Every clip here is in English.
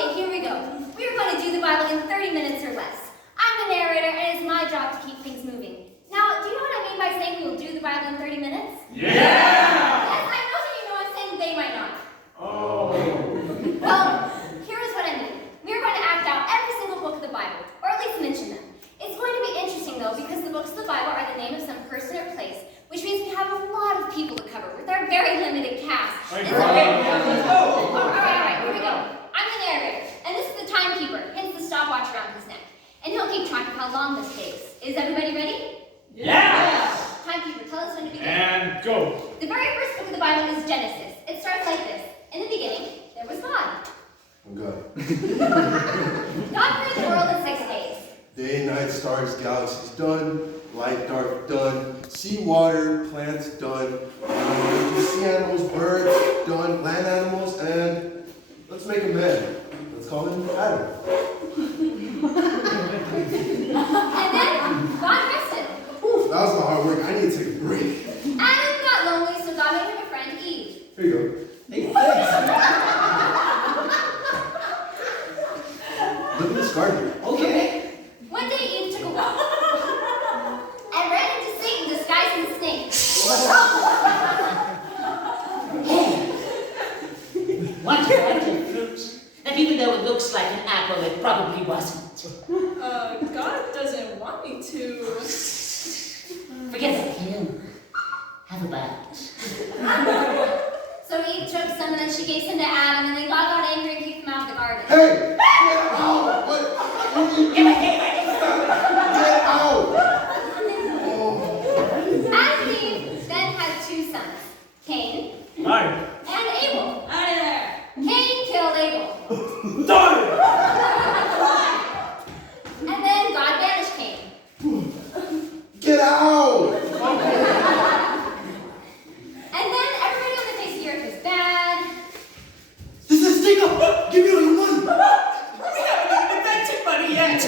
Okay, here we go. We are going to do the Bible in 30 minutes or less. I'm the narrator, and it's my job to keep things moving. Now, do you know what I mean by saying we will do the Bible in 30 minutes? Yeah! Yes, I know that you know I'm saying they might not. Oh. Well, here is what I mean. We are going to act out every single book of the Bible, or at least mention them. It's going to be interesting, though, because the books of the Bible are the name of some person or place, which means we have a lot of people to cover with our very limited cast. All right, here we go. I'm the narrator, and this is the timekeeper, hence the stopwatch around his neck. And he'll keep track of how long this takes. Is everybody ready? Yes! Timekeeper, tell us when to begin. And go. The very first book of the Bible is Genesis. It starts like this. In the beginning, there was God. I'm good. God created the world in 6 days. Day, night, stars, galaxies, done. Light, dark, done. Sea, water, plants, done. Sea animals, birds, done. Land animals, and let's make a man. Let's call him Adam. And then, God rested. Whew, that was a lot of hard work. I need to take a break. Adam got lonely, so God made him a friend, Eve. Here you go. Hey, thanks. Look at this garden. Okay. One day, Eve took a walk and ran into Satan disguised as a snake. What delightful fruits. And even though it looks like an apple, it probably wasn't. God doesn't want me to. Forget about him. Have a bite. So Eve took some, and then she gave some to Adam, and then God got angry and kicked him out of the garden. Hey! Get out! What are you doing? Get out! Oh. Adam and Eve then had 2 sons, Cain Hi. and Abel. Out of there. Cain killed Abel. Done! And then God banished Cain. Get out! And then everybody on the face of the earth was bad. This is Jacob. Give me all your money. We haven't even invented money yet.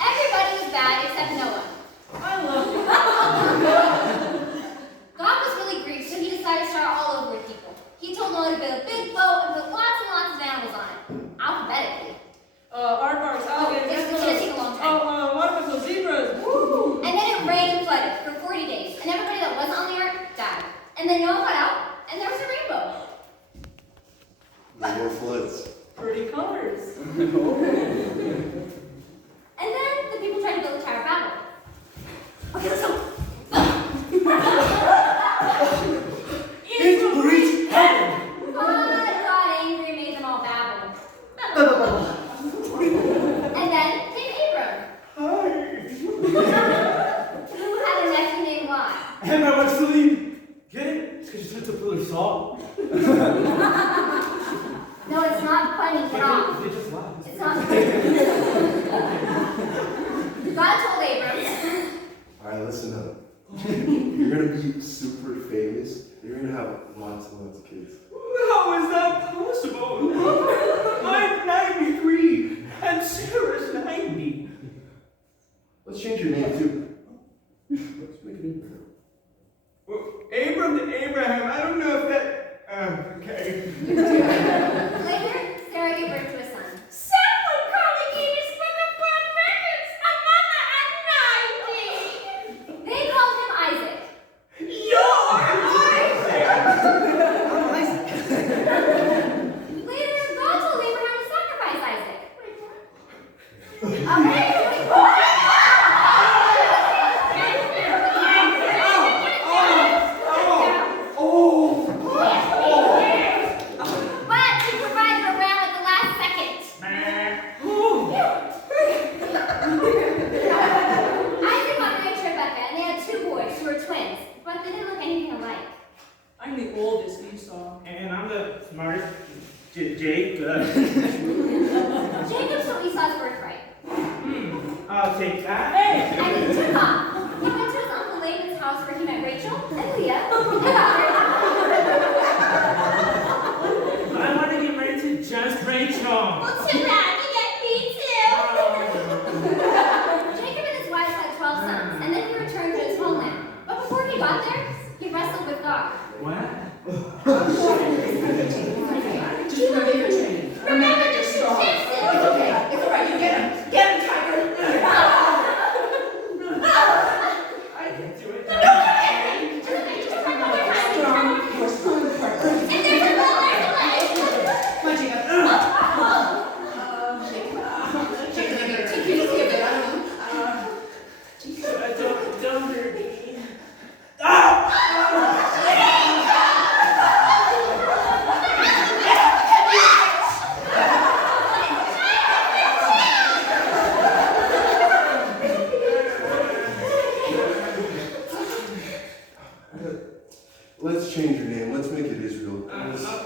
Everybody was bad except Noah. I love you. God was really grieved, so he decided to start all over with people. He told Noah to build a big boat and put lots and lots of animals on it, alphabetically. Aardvarks, alligators, This is gonna take a long time. water buffalo, zebras. Woo! And then it rained and flooded for 40 days, and everybody that wasn't on the ark died. And then Noah got out, and there was a rainbow. No more floods. Pretty colors. And then the people tried to build the Tower of Babel. Okay, let's go. It's reached heaven. God got angry and made them all babble. And then came Abram, who had a nephew named Lot. And I want to leave. Get it? It's because you took the really salt. No, it's not funny. Get off. They just laughed. It's not funny. God told Abram, Alright, listen up. You're gonna be super famous. You're gonna have lots and lots of kids. How is that possible? I'm 93 and Sarah's 90. Let's change your name too. Let's make it Abraham. Well, Abram to Abraham, I don't know if that. Okay. later, Sarah gave birth to a son. Someone call the Guinness Book of World Records! A mama at 90! They called him Isaac. Later, God told Abraham to sacrifice Isaac. But he provided a ram at the last second. Isaac got married to Rebecca, and they had 2 boys who were twins, but they didn't look anything alike. I'm the oldest Esau. And I'm the smartest. Jake. Jacob stole Esau's birthright. I'll take that. Hey! And he took off. He went to his uncle Laban's house where he met Rachel and Leah. I want to get married to just Rachel. Well, too bad. You get me too. Jacob and his wife had 12 sons, and then he returned to his homeland. But before he got there, he wrestled with God. What? Just remember your training.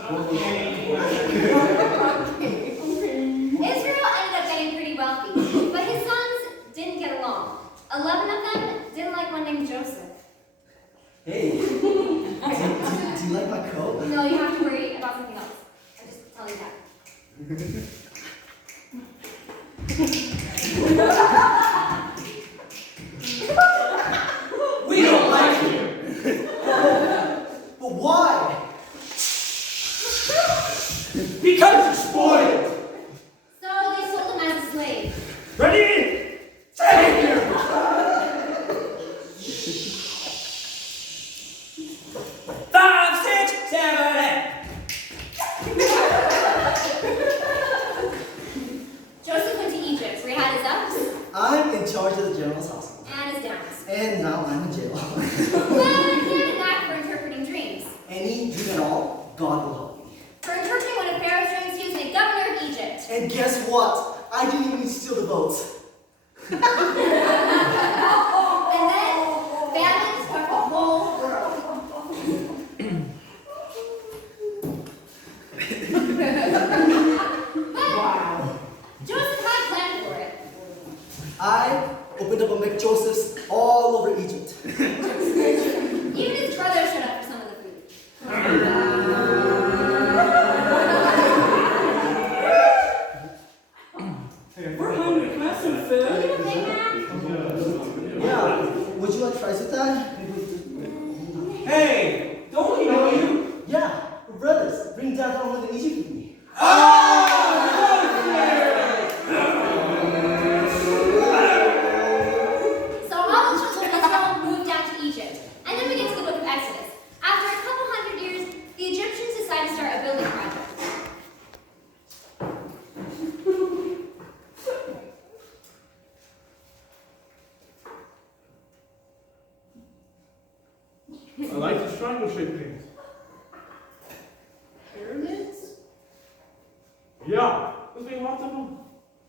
Israel ended up getting pretty wealthy, but his sons didn't get along. 11 of them didn't like one named Joseph. Hey, do you like my coat? No, you have to worry about something else. I'm just telling you that. We don't like you. But why? Because you're spoiled. So they sold him as a slave. Ready? Take him. 5, 6, 7, 8. Joseph went to Egypt, where he had his ups I'm in charge of the general's household. and his downs. And now I'm in jail. But he had a knack for interpreting dreams. Any dream at all, God will help me. For interpreting one of Pharaoh's dreams, he was made governor of Egypt. And guess what? I didn't even steal the votes. And then famine struck the whole world. But Joseph had planned for it. I opened up a McJoseph's all over Egypt. Even his brother showed up for some of the food. We're hungry. Can I have some food? Yeah, would you like fries with that? Hey, don't we know you? Yeah, we're brothers. Bring Dad down with Egypt with me. So all the children of Israel moved down to Egypt. And then we get to the book of Exodus. After a couple hundred years, the Egyptians decided to start a building project. I like the triangle shaped things. Pyramids? Yeah, there's been lots of them.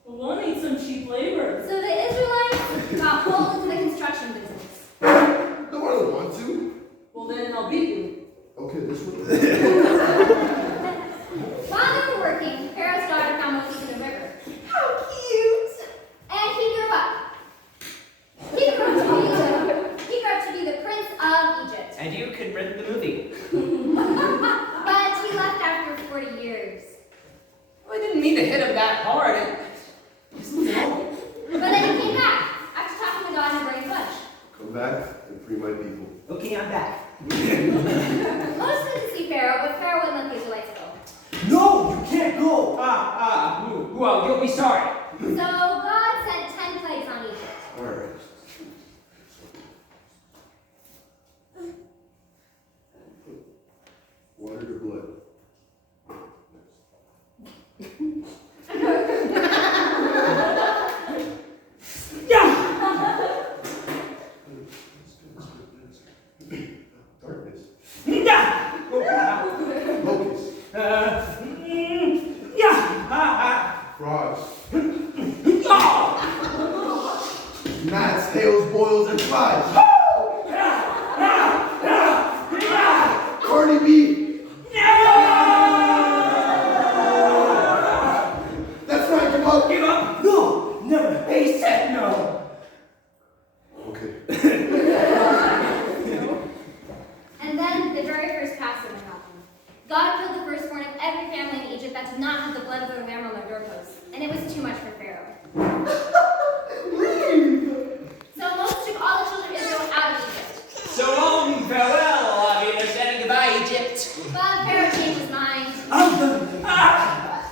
Well, we'll need some cheap labor. So the Israelites got pulled into the construction business. No, I don't want to. Well, then I'll beat you. Okay, this one. While they were working, Pharaoh's daughter found Moses in the river. How cute! And he grew up. He grew up to be the prince of Egypt. And you can rent the movie. But he left after 40 years. Well, I didn't mean to hit him that hard. But then he came back after talking to God in a burning bush. Come back and free my people. Okay, I'm back. Moses went to see Pharaoh, but Pharaoh wouldn't let the Israelites go. No, you can't go. Well, you'll be sorry. So God sent 10 plagues on Egypt. All right. Water to blood. Darkness. Locusts. Frogs. Gnats, hails, boils, and flies. Cardi B. That's right, give up. Give up. No, never. He said no. Okay. And then the very first Passover happened. God killed the firstborn of every family in Egypt that did not have the blood of the lamb on their doorposts, and it was too much for Pharaoh. So Moses took all the children of Israel out of Egypt. So long, farewell, all of you. They're saying goodbye, Egypt. But Pharaoh changed his mind. I'm done.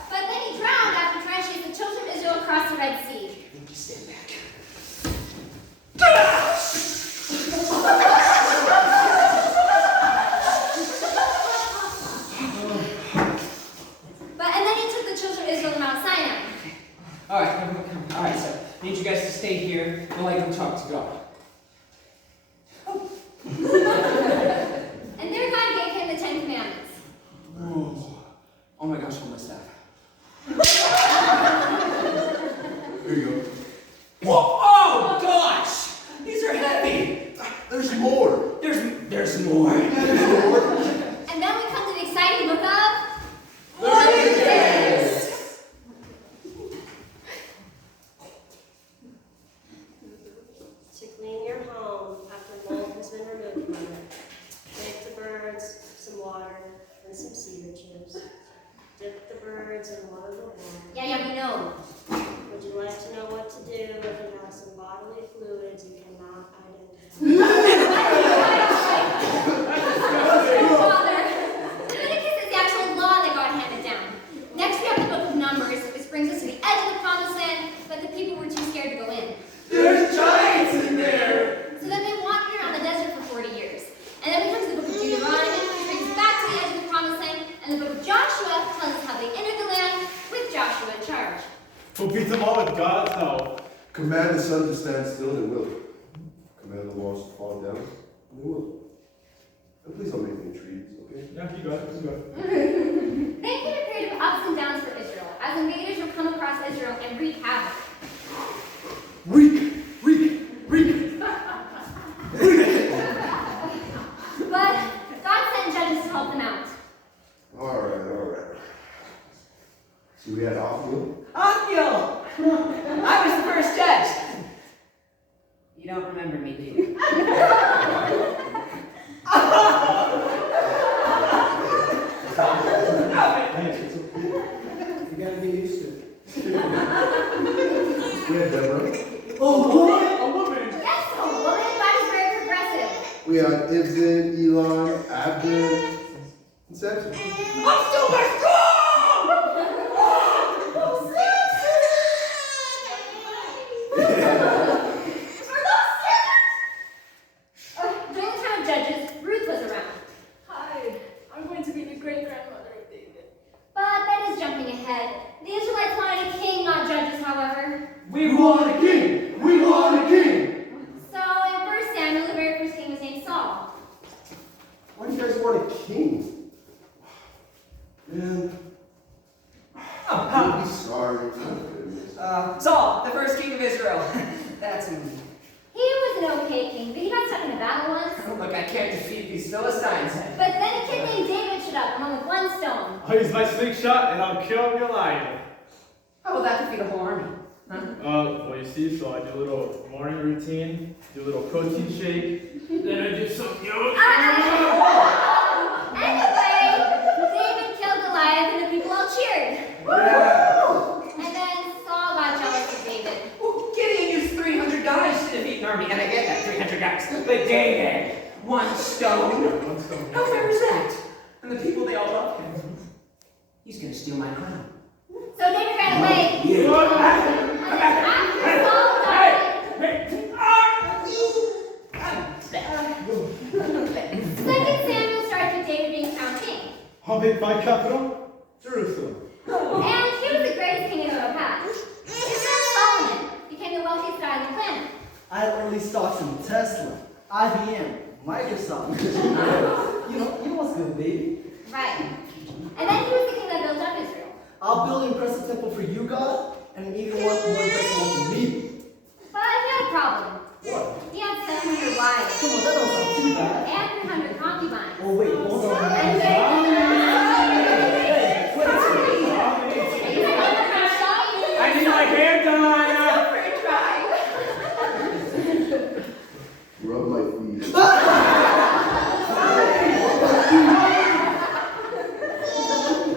But then he drowned after trying to chase the children of Israel across the Red Sea. Just stand back. And then he took the children of Israel to Mount Sinai. All right, come. All right, so I need you guys to stay here while I go talk to God. And there God gave him the 10 Commandments. Oh my gosh, hold my staff. Here you go. Whoa! Oh gosh! These are heavy. There's more. There's more. There's more. And then we come to the exciting book of they entered the land with Joshua in charge. Who beats them all with God's help? Command the sun to stand still, and it will. Command the walls to fall down, and it will. And please don't make any trees, okay? Yeah, you got it, you got it. Then came a period of ups and downs for Israel, as invaders would come across Israel and wreak havoc. Reek! But God sent judges to help them out. Alright. So we had Othniel. Othniel! I was the first judge. You don't remember me, do you? You gotta get used to it. We had Deborah. Oh, A woman! Yes, a woman, that is very progressive. We had Ibzan, Elon, Abdon, and Samson. I'm still my strong! During the time of Judges, Ruth was around. Hi, I'm going to be the great-grandmother of David. But that is jumping ahead. The Israelites wanted a king, not judges, however. We want a king! We want a king! So in 1 Samuel, the very first king was named Saul. Why do you guys want a king? Man. I'm sorry. Oh, goodness. Saul, the first king of Israel. That's me. He was an okay king, but he got stuck in a battle once. Look, I can't defeat these Philistines. But then a kid named David showed up, along with one stone. I'll use my slingshot and I'll kill Goliath. How will that defeat a whole army? Huh? Well, you see, so I do a little morning routine, do a little protein shake, then I do some yoga. Anyway, David killed Goliath and the people all cheered. And then Saul got jealous of David. Well, Gideon used 300 guys to defeat an army, and I get that, 300 guys. But David, one stone? How fair is that? And the people, they all love him. He's gonna steal my crown. So David ran away. After Saul died, 2 Samuel starts with David being crowned king. How big my capital? Jerusalem. And he was the greatest king Israel had. His son Solomon became the wealthiest guy on the planet. I had early stocks in Tesla, IBM, Microsoft. you know what's good, baby. Right. And then he was the king that built up Israel. I'll build an impressive temple for you, God, and an even more impressive one for me. But he had a problem. What? He had 700 wives Come on, that don't sound too bad. and 300 concubines. Oh, wait, hold on. And they I need my hair done! Rub my feet.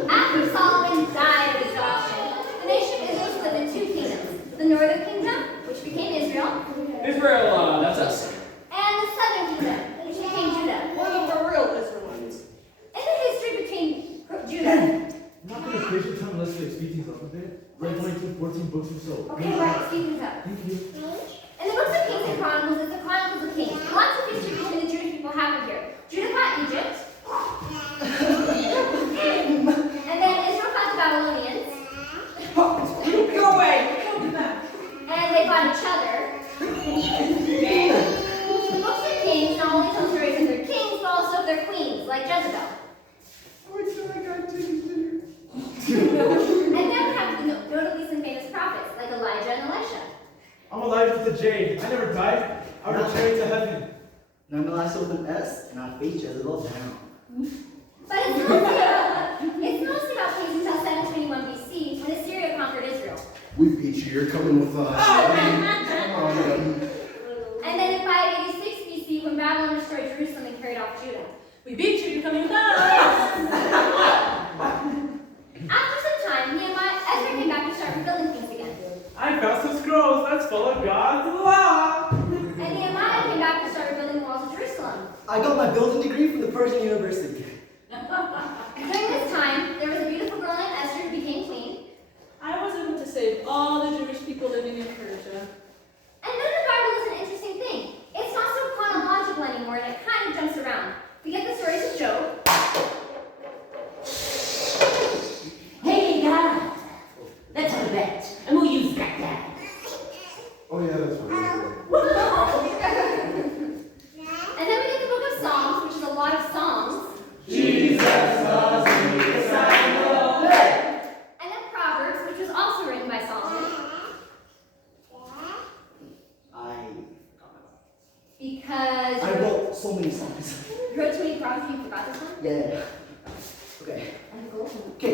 After Solomon died of exhaustion, the nation of Israel split into 2 kingdoms. The northern kingdom, which became Israel, Israel, that's us. and the southern kingdom, which became Judah. One of the real Israelites. In the history between Judah. I'm not going to waste your time unless you speed things up a bit. We're going to 14 books or so. Okay, right, speed things up. Thank you. In the books of Kings and Chronicles, it's the Chronicles of Kings. Lots of history between the Jewish people happen here. Judah fought Egypt. And then Israel fought the Babylonians. Go away! And they fought each other. The books of Kings not only tell stories of their kings, but also of their queens, like Jezebel. And then we have the notably some famous prophets, like Elijah and Elisha. I'm alive with the J. I never died. I returned to heaven. Nonetheless, with an S, and I face Jezebel down. But it's mostly about kings until 721 BC, when Assyria conquered Israel. We beat you, you're coming with us. Come on, buddy. And then in 586 BC, when Babylon destroyed Jerusalem and carried off Judah. We beat you, you're coming with us. After some time, Ezra came back to start rebuilding things again. I found some scrolls that's full of God's law. And Nehemiah came back to start rebuilding the walls of Jerusalem. I got my building degree from the Persian University. During this time, there was a beautiful girl named Esther who became queen. I was able to save all the Jewish people living in Persia. And then the Bible is an interesting thing. It's not so chronological anymore, and it kind of jumps around. We get the stories of Job. Hey,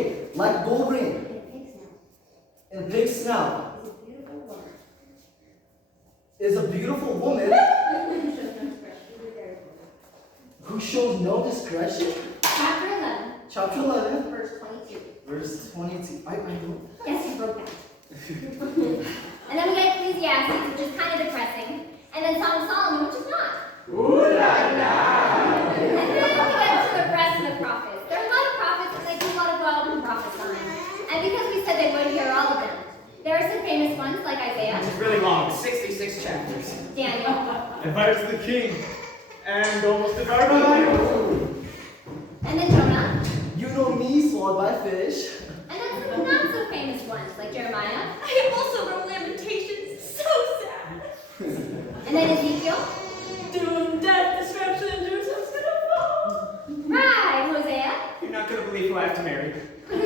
pig, like gold ring, and pig snout. Is a beautiful woman who shows no discretion. Chapter 11, Chapter 11, verse 22. verse 22. I know. Yes, you broke that. And then we get Ecclesiastes, which is kind of depressing. And then Song of Solomon, which is not. Ooh la la! And then we get to the rest of the prophets. There are a lot of prophets, and they do a lot of well prophesying. And because we said they would hear all of them, there are some famous ones like Isaiah, Which is really long, 66 chapters. Daniel, Advice to the king. And almost devoured by lions. and then Jonah, You know me, swallowed by fish. and then some not so famous ones like Jeremiah, I also wrote Lamentations. So sad. and then Ezekiel, Doom, death, destruction, and Jerusalem's gonna fall. right, Hosea, You're not gonna believe who I have to marry. and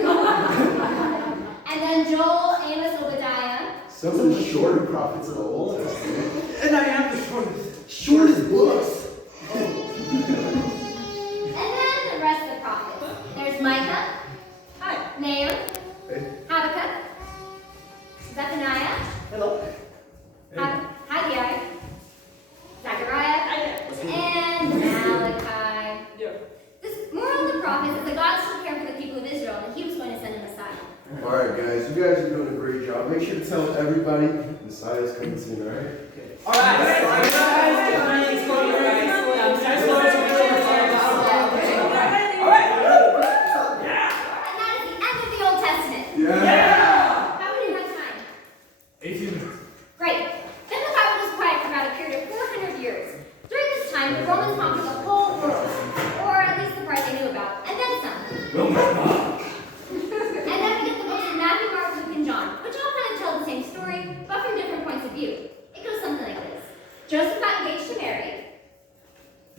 then Joel, Amos, Obadiah, Some of the shorter prophets of the Old Testament. And I am the shortest. Shortest books. and then the rest of the prophets. There's Micah, Hi. Nahum, Hey. Habakkuk, Zephaniah, Hello. Haggai, Zechariah, and Malachi. Yeah. This moral of the prophet is that God still cared for the people of Israel and he was going to send a Messiah. Alright guys, you guys are doing a great job. Make sure to tell everybody Messiah's coming soon, alright? And that is the end of the Old Testament. Yeah! How many have time? 18 minutes. Great. Then the Bible was quiet for about a period of 400 years. During this time, the Romans conquered the whole world, or at least the part they knew about, and then some. And then we get the books of Matthew, Mark, Luke, and John, which all kind of tell the same story, but from different points of view. It goes something like this. Joseph got engaged to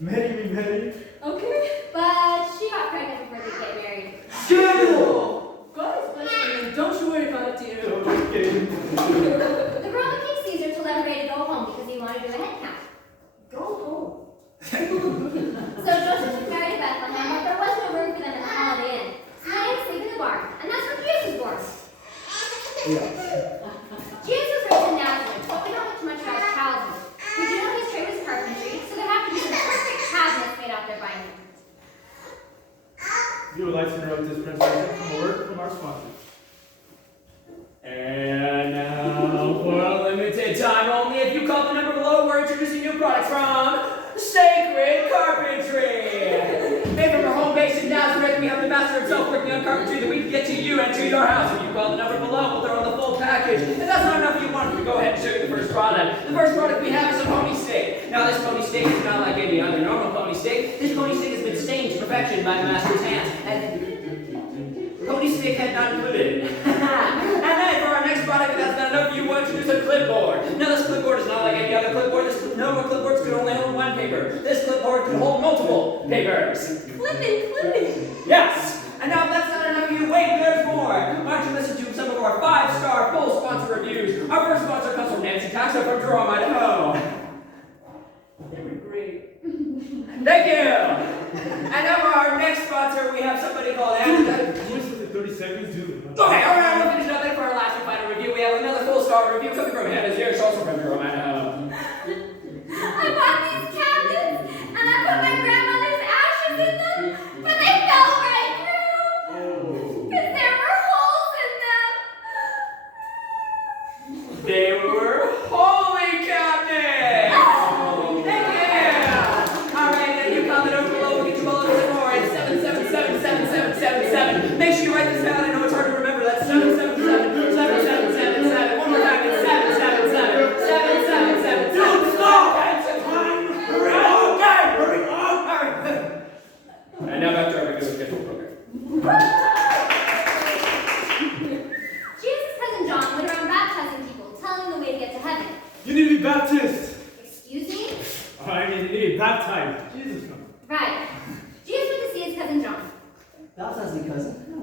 Mary, Mary. Okay. but she got pregnant before they get married. God is blessing you. Don't you worry about it, dear. Okay. The Roman King Caesar told everybody to go home because he wanted to do a head count. Go home. So Joseph took Mary to Bethlehem, but there was no room for them at the Holiday Inn. So they had to sleep in the barn, and that's where Jesus was born. Jesus was raised in Nazareth, but we don't know too much about his childhood. We do know his trade was carpentry, so there have to be some perfect cabinets made out there by him. We would like to interrupt this presentation from a word from our sponsors. And now, for a limited time only, if you call the number below, we're introducing new products from Sacred Carpentry. Made from our home base in Nazareth, we have the master himself working on carpentry that we can get to you and to your house. If you call the number below, we'll throw in the full package. If that's not enough, you want to go ahead and show you the first product. The first product we have is a pony steak. Now, this pony steak is not like any other normal pony steak. This pony steak has been stained to perfection by the master's hands. And pony steak had not included. And then for our next product, if that's not enough, you want to use a clipboard. Now, this clipboard is not like any other clipboard. Normal clipboards can only hold one paper. This clipboard can hold multiple papers. Clipping. Yes! And now if that's not enough, you wait, there's more. Why don't you listen to some of our 5-star full sponsor reviews? Our first sponsor comes from Nancy Taxa from Jerome, Idaho. They were great. Thank you! And now for our next sponsor, we have somebody called Anton. Voice within 30 seconds, dude. Okay, alright, we'll finish it up there for our last and final review. We have another full-star review coming from Hannah's here. It's also from Jerome, Idaho. I bought these cabinets, and I put my grandmother's ashes in them, but they fell right through, because there were holes in them. They were holy cabinets! Yeah! Alright, then you comment over below. We'll get you all over the more. It's 7777777. Make sure you write this down. I know it's hard to remember. That's 7777777. One more time. It's 7777777. Don't stop! That's the time! Hurry up! Okay! Hurry up! Alright. And now back to our regular scheduled program. Jesus' cousin John went around baptizing people, telling them the way to get to heaven. You need to be baptized. Excuse me? I mean, you need to be baptized. Jesus, come. Right. Jesus went to see his cousin John. Baptize me, cousin. No,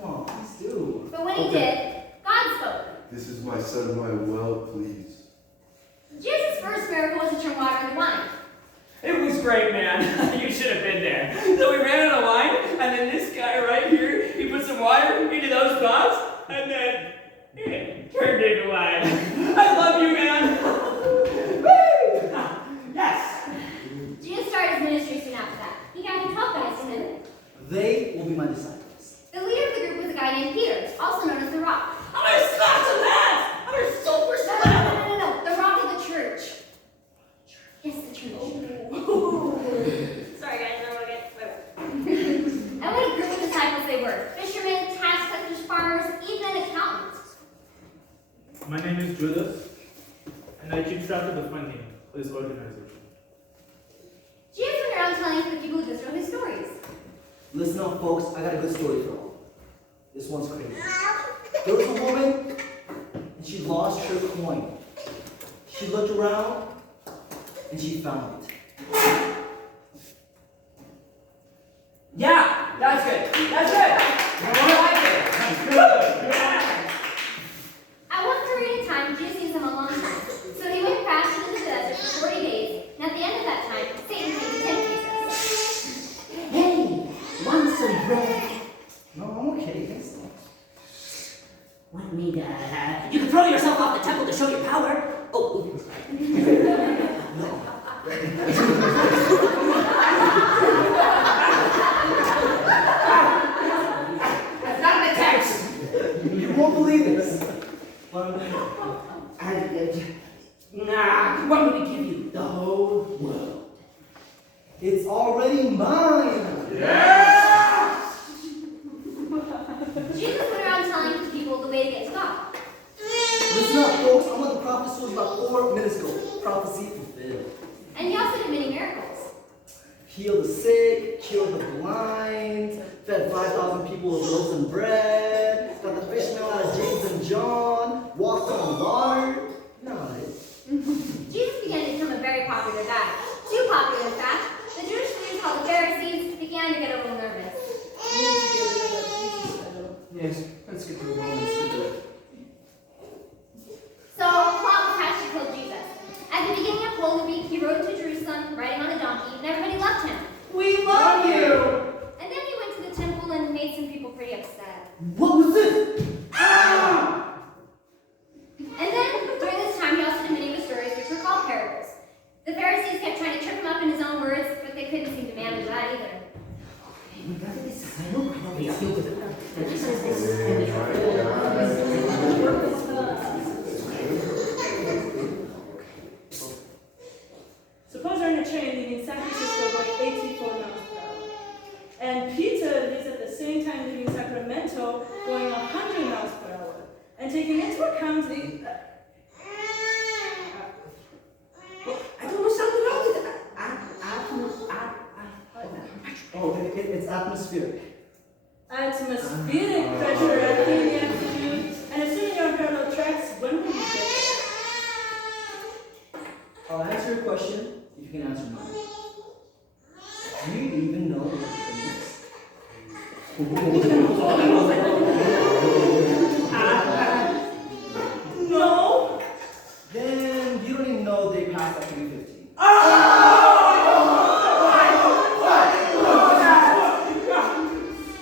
come on, please do. But when he did, God spoke. This is my son whom I well please. Jesus' first miracle was to turn water into wine. It was great, man. You should have been there. So we ran out of wine, and then this guy right here, he put some some water into those pots, and then it turned into wine. I love you, man. Woo! Yes. Jesus started his ministry soon after that. He gathered 12 guys to him. They will be my disciples. The leader of the group was a guy named Peter, also known as the Rock. I'm gonna slap some ass. I'm gonna super slap. No. The Rock of the church. Yes, the church. Sorry, guys. No, okay. And what a group of disciples they were. Fishermen, tax collectors, farmers, even an accountant. My name is Judas, and I keep track of the funding for this organization. Jesus went around telling the people of Israel his stories. Listen up, folks. I got a good story for all. This one's crazy. There was a woman, and she lost her coin. She looked around, and she found it. Yeah, that's good. That's good. I like it. That's good. At one period of time, Jesus used them a long time. So he went fasting into the desert for 40 days, and at the end of that time, Satan came to tempt Jesus. Hey, want some bread? No, I'm okay. Thanks. Want me to? You can throw yourself off the temple to show your power. Oh. That's not in the text. You won't believe this. Nah, what would we give you? The whole world. It's already mine. Jesus went around telling people the way to get to God. Listen up, folks. I'm what the prophet told you about 4 minutes ago. Prophecy fulfilled. And he also did many miracles. Healed the sick, cured the blind, fed 5,000 people with loaves and bread, got the fishermen out of James and John, walked on water. You know how it is. Jesus began to become a very popular guy. Too popular, in fact. The Jewish leaders called the Pharisees began to get a little nervous. Yes, let's get to the Romans to do it. So a plot was hatched to kill Jesus. At the beginning of Holy Week, he rode to Jerusalem, riding on a donkey, and everybody loved him. We love you! And then he went to the temple and made some people pretty upset. What was this? And then, during this time, he also did many of his stories, which were called parables. The Pharisees kept trying to trip him up in his own words, but they couldn't seem to manage that either. Suppose you're in a train leaving San Francisco going 84 miles per hour. And Peter is at the same time leaving Sacramento going 100 miles per hour. And taking into account the... I don't know something else. Oh, it's atmospheric. atmospheric pressure at any altitude, and assuming you're on parallel tracks, when will you get there? I'll answer your question if you can answer mine. Do you even know what No. Then you don't even know they passed at 3:15.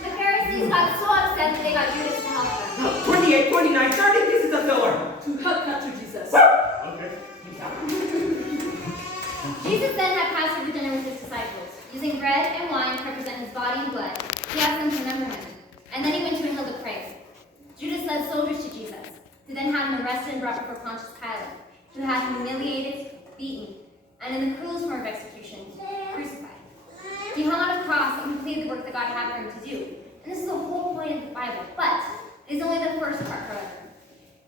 The Pharisees got so upset that they got Judas to help them. 28, 29, 30, this is a filler. To cut to Jesus. Okay. Jesus then had Passover dinner with his disciples. Using bread and wine to represent his body and blood, he asked them to remember him. And then he went to a hill to pray. Judas led soldiers to Jesus, who then had him arrested and brought before Pontius Pilate, who had him humiliated, beaten, and in the cruelest form of execution, crucified. He hung on a cross and completed the work that God had for him to do. And this is the whole point of the Bible, but it is only the first part, however.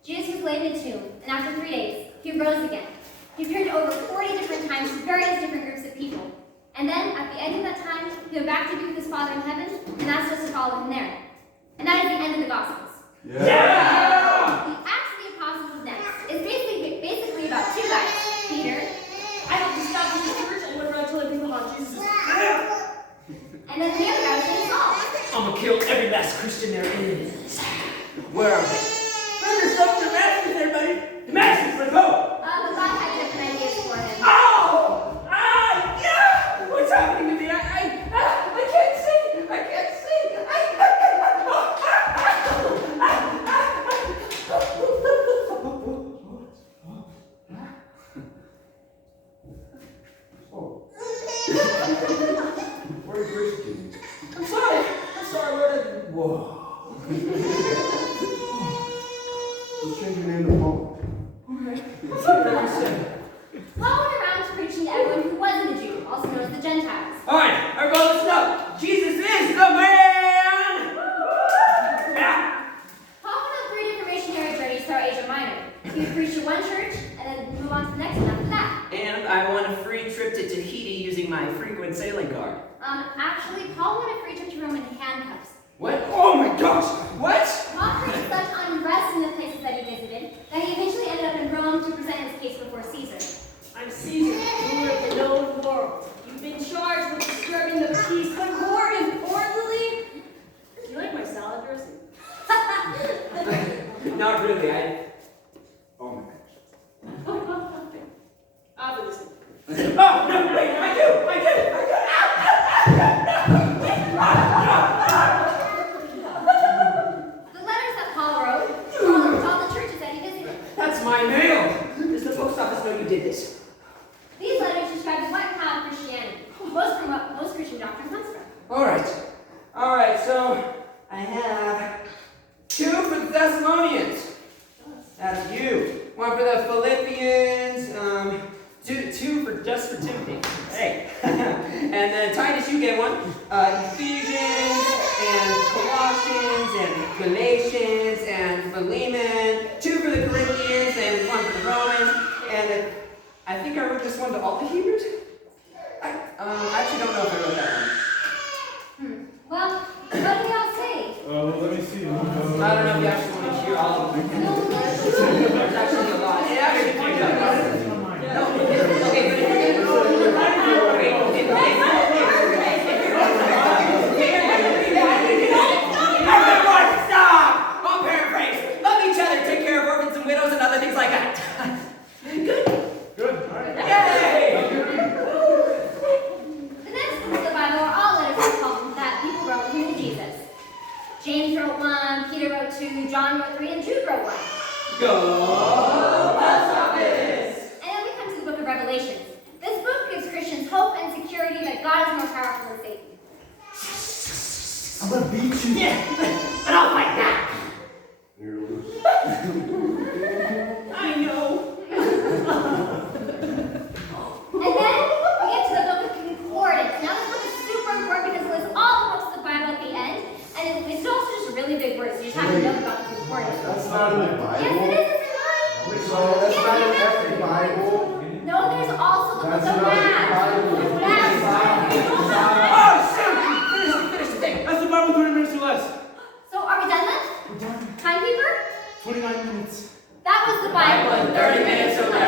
Jesus was laid in a tomb, and after 3 days, he rose again. He appeared to over 40 different times to various different groups of people. And then, at the end of that time, he went back to be with his Father in heaven, and asked us to follow him there. And that is the end of the Gospels. Yeah. The Acts of the Apostles is next. It's basically about 2 guys. Peter, I have to stop in the church and went around telling people how Jesus is. and then the other guy was named Saul. I'm gonna kill every last Christian there is. Where are they? Brothers, stop the Damascus there, buddy. Damascus, let's go. But God had different ideas for him. Oh! Yeah! What's happening to me? I can't see. I can't see. Let's change your name to Paul. Paul went around preaching to everyone who wasn't a Jew, also known as the Gentiles. Alright, everybody listen up. Jesus is the man! Yeah. Paul went on 3 different missionary journeys throughout Asia Minor. He would preach to one church and then move on to the next one after that. And I won a free trip to Tahiti using my frequent sailing card. Actually, Paul won a free trip to Rome in handcuffs. What? Oh my gosh! What? Paul created such unrest in the places that he visited that he eventually ended up in Rome to present his case before Caesar. I'm Caesar, ruler of the known world. You've been charged with disturbing the peace, but more importantly, do you like my salad dressing? Not really, Oh my gosh. Obviously. Oh, no, wait, I do! The letters that Paul wrote to all the churches that he visited. That's my mail! Does the post office know you did this? These letters describe what kind of Christianity, most from what most Christian doctrine comes from. Alright, so I have 2 for the Thessalonians. That's you. 1 for the Philippians, 2 for just for Timothy. Hey. And then Titus, you get 1. Ephesians and Colossians and Galatians and Philemon. 2 for the Corinthians and 1 for the Romans. And I think I wrote this one to all the Hebrews. I actually don't know if I wrote that one. Well, what do they all say? Let me see. I don't know if you actually want to hear all of them. There's actually a lot. It actually picks up. No, okay, but if you're everyone, stop! I'll paraphrase. Love each other, take care of orphans and widows and other things like that. Good. Good. All right. Yay! The next books of the Bible are all letters that people wrote to Jesus. James wrote 1, Peter wrote 2, John wrote 3, and Jude wrote 1. Go post office! And then we come to the book of Revelations. This book gives Christians hope and security that God is more powerful than Satan. I'm gonna beat you. Yeah, but I'll fight back. You're a loser. I know. And then we get to the book of Concordance. Now this book is super important because it lists all the books of the Bible at the end, and it's also just really big words, so you just have to know about the Concordance. That's not in the Bible. Yes, it is. It's in mine. So that's not in every Bible. No, there's also the book That's of not in the Math. Bible. Oh, shoot! Finish the thing. That's the Bible 30 minutes or less. So are we done then? We're done. Timekeeper? 29 minutes. That was the Bible in 30 minutes or less.